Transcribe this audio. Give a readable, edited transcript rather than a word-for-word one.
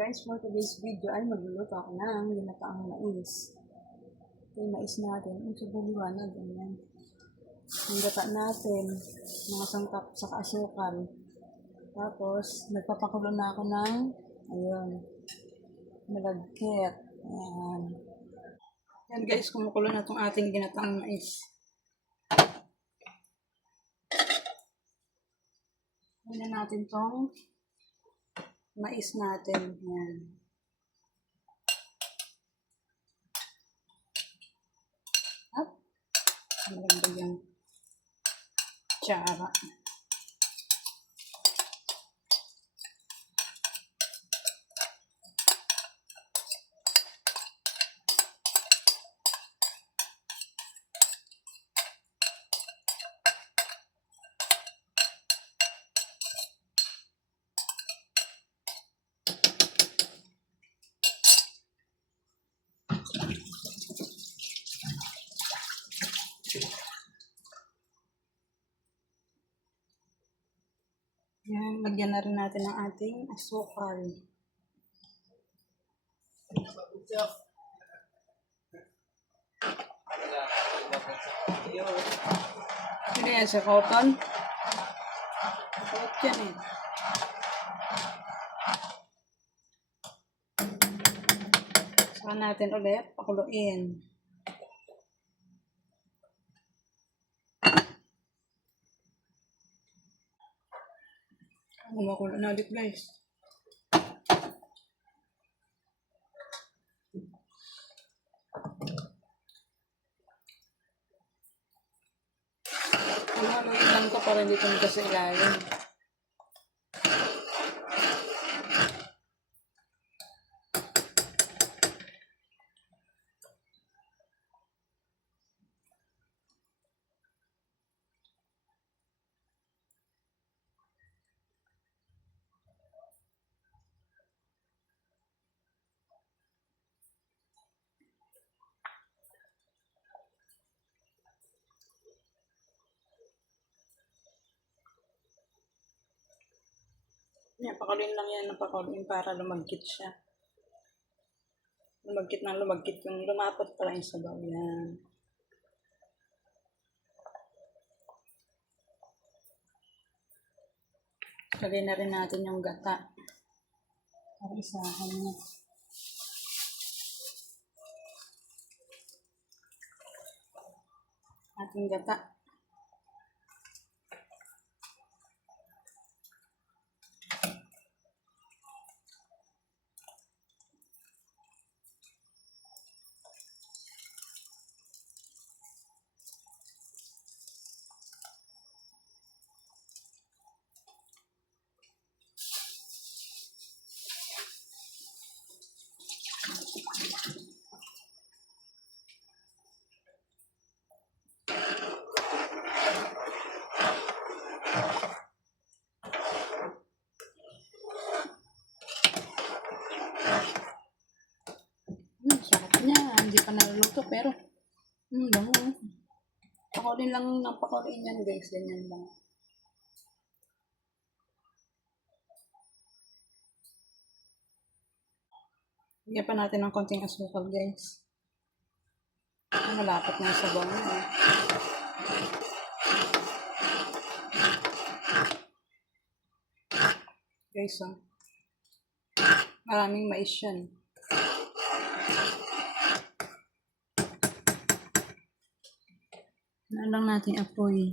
guys, for today's video ay magluluto ako ng ginataang mais. Ito yung mais natin. Ang sabaliwanag, ganyan. Yung gata natin, mga sangkap sa asukal. Tapos, nagpapakulo na ako ng, ayun, malagkit. Ayan. Yan guys, kumukulo na itong ating ginataang mais. Ayan natin itong mais natin. Yan. Up. Maganda yung tsara. Yan, lagyan na rin natin ang ating asukal. Ano yan sa cotton? Sakot yan eh. Saka natin ulit pakuluin. Kumakulo na ulit guys. Haluin lang ko para hindi tumika sa ilalim. Yan, pakuloyin lang yan ng pakuloyin para lumagkit siya. Lumagkit ng lumagkit yung lumapot pala yung sabaw. Yan. Lagay na rin natin yung gata. Para isahan niya. Ating gata. Sarap niya. Hindi pa naluluto pero bango. Pakuloyin lang ng pakuloyin yan guys. Ganyan lang. Lagyan pa natin ng konting asukal guys. Malapot na yung sabaw niya. Guys, maraming mais yan. Ano lang natin apoy.